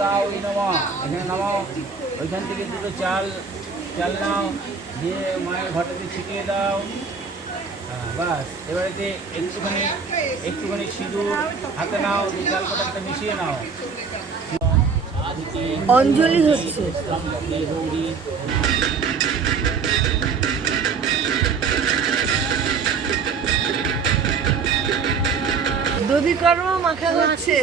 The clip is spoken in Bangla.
দাও ওই নামাও এখানে নামাও ওইখান থেকে দুটো চাল চাল নাও। দিয়ে মায়ের ঘটাতে ছিটিয়ে দাও। হ্যাঁ, বাস। এবারেতে একটুখানি একটুখানি সিঁদুর হাতে নাও চাল কটাটা মিশিয়ে নাও। অঞ্জলি হচ্ছে। দধিকর্ম মাখা হচ্ছে।